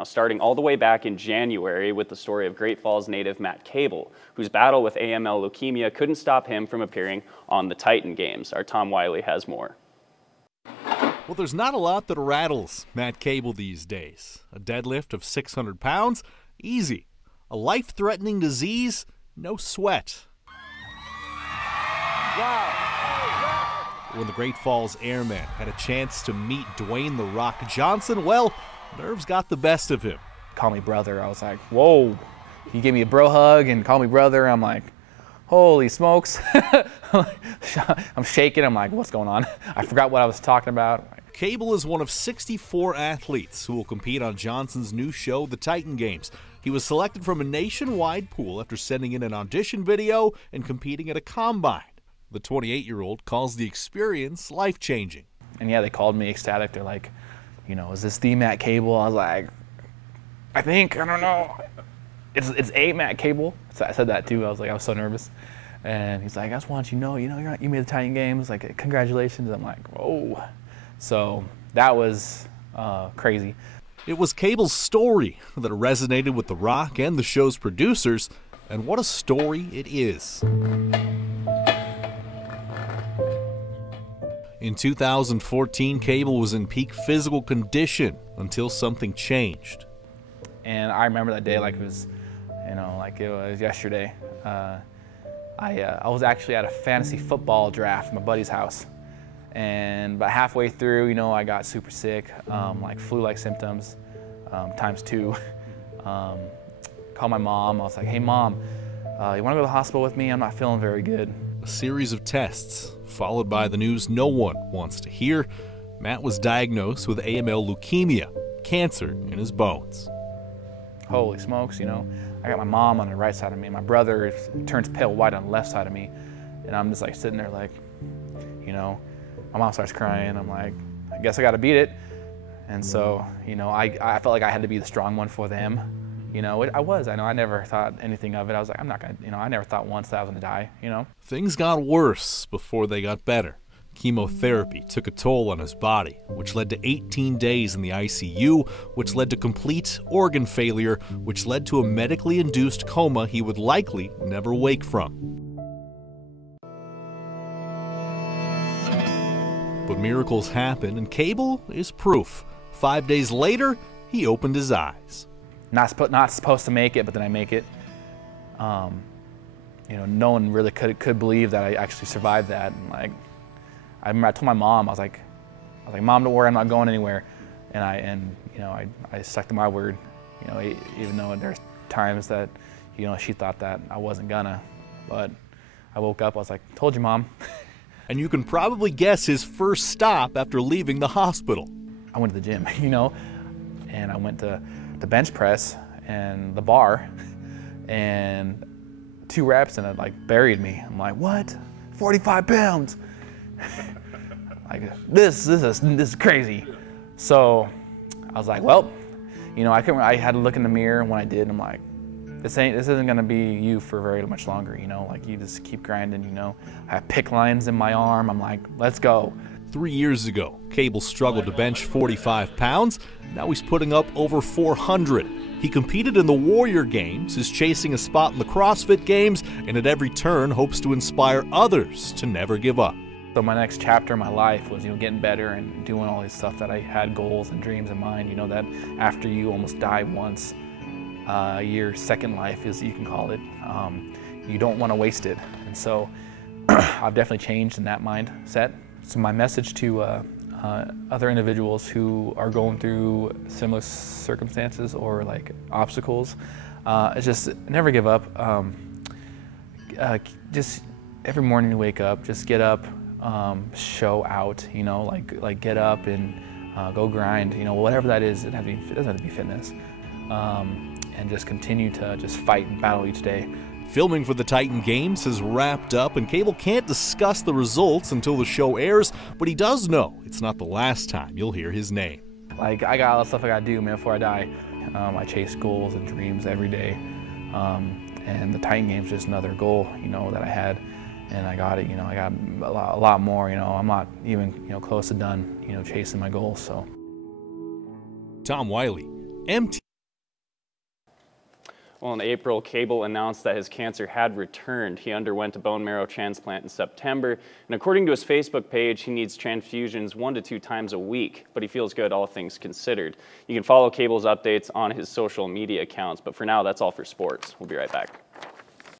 Now, starting all the way back in January with the story of Great Falls native Matt Cable, whose battle with AML leukemia couldn't stop him from appearing on the Titan Games. Our Tom Wiley has more. Well, there's not a lot that rattles Matt Cable these days. A deadlift of 600 pounds? Easy. A life-threatening disease? No sweat. Wow. When the Great Falls Airmen had a chance to meet Dwayne "The Rock" Johnson, well, nerves got the best of him. Call me brother. I was like, whoa. He gave me a bro hug and called me brother. I'm like, holy smokes. I'm shaking. I'm like, what's going on? I forgot what I was talking about. Cable is one of 64 athletes who will compete on Johnson's new show, The Titan Games. He was selected from a nationwide pool after sending in an audition video and competing at a combine. The 28-year-old calls the experience life-changing. And yeah, they called me ecstatic. They're like, you know, is this the Matt Cable? I was like, I don't know. It's a Matt Cable. So I said that too. I was so nervous. And he's like, I just want you to know, you made the Titan Games. Like, congratulations. I'm like, whoa. So that was crazy. It was Cable's story that resonated with The Rock and the show's producers, and what a story it is. In 2014, Cable was in peak physical condition until something changed. And I remember that day like it was, like it was yesterday. I was actually at a fantasy football draft at my buddy's house. And about halfway through, I got super sick, like flu-like symptoms, ×2. Called my mom. I was like, hey, Mom, you want to go to the hospital with me? I'm not feeling very good. A series of tests, followed by the news no one wants to hear. Matt was diagnosed with AML leukemia, cancer in his bones. Holy smokes, I got my mom on the right side of me. My brother turns pale white on the left side of me. And I'm just like sitting there like, my mom starts crying. I'm like, I guess I got to beat it. And so, I felt like I had to be the strong one for them. I was. I never thought anything of it. I was like, I'm not going to, I never thought once that I was going to die, Things got worse before they got better. Chemotherapy took a toll on his body, which led to 18 days in the ICU, which led to complete organ failure, which led to a medically induced coma he would likely never wake from. But miracles happen, and Cable is proof. 5 days later, he opened his eyes. Not supposed to make it, but then I make it. No one really could believe that I actually survived that. And like, I remember I told my mom, I was like, Mom, don't worry, I'm not going anywhere. And I stuck to my word. Even though there's times that, she thought that I wasn't gonna. But I woke up, I was like, told you, Mom. And you can probably guess his first stop after leaving the hospital. I went to the gym, and I went to the bench press and the bar, and 2 reps, and it like buried me. I'm like, what? 45 pounds? Like this is crazy. So I was like, well, I had to look in the mirror, and when I did, I'm like, this isn't gonna be you for very much longer, like you just keep grinding, I have PICC lines in my arm. I'm like, let's go. 3 years ago, Cable struggled to bench 45 pounds. Now he's putting up over 400. He competed in the Warrior Games, is chasing a spot in the CrossFit Games, and at every turn hopes to inspire others to never give up. So my next chapter in my life was, getting better and doing all this stuff that I had goals and dreams in mind, that after you almost die once, your second life, as you can call it, you don't want to waste it. And so I've definitely changed in that mindset. So my message to other individuals who are going through similar circumstances or like obstacles is just never give up. Just every morning you wake up, just get up, show out, like get up and go grind, whatever that is. It doesn't have to be fitness. And just continue to just fight and battle each day. Filming for the Titan Games has wrapped up, and Cable can't discuss the results until the show airs, but he does know it's not the last time you'll hear his name. Like, I got a lot of stuff I gotta do, man, before I die. I chase goals and dreams every day, and the Titan Games is just another goal, that I had, and I got it. I got a lot more. I'm not even close to done, chasing my goals. So. Tom Wiley, MT. Well, in April, Cable announced that his cancer had returned. He underwent a bone marrow transplant in September, and according to his Facebook page, he needs transfusions 1 to 2 times a week, but he feels good, all things considered. You can follow Cable's updates on his social media accounts, but for now, that's all for sports. We'll be right back.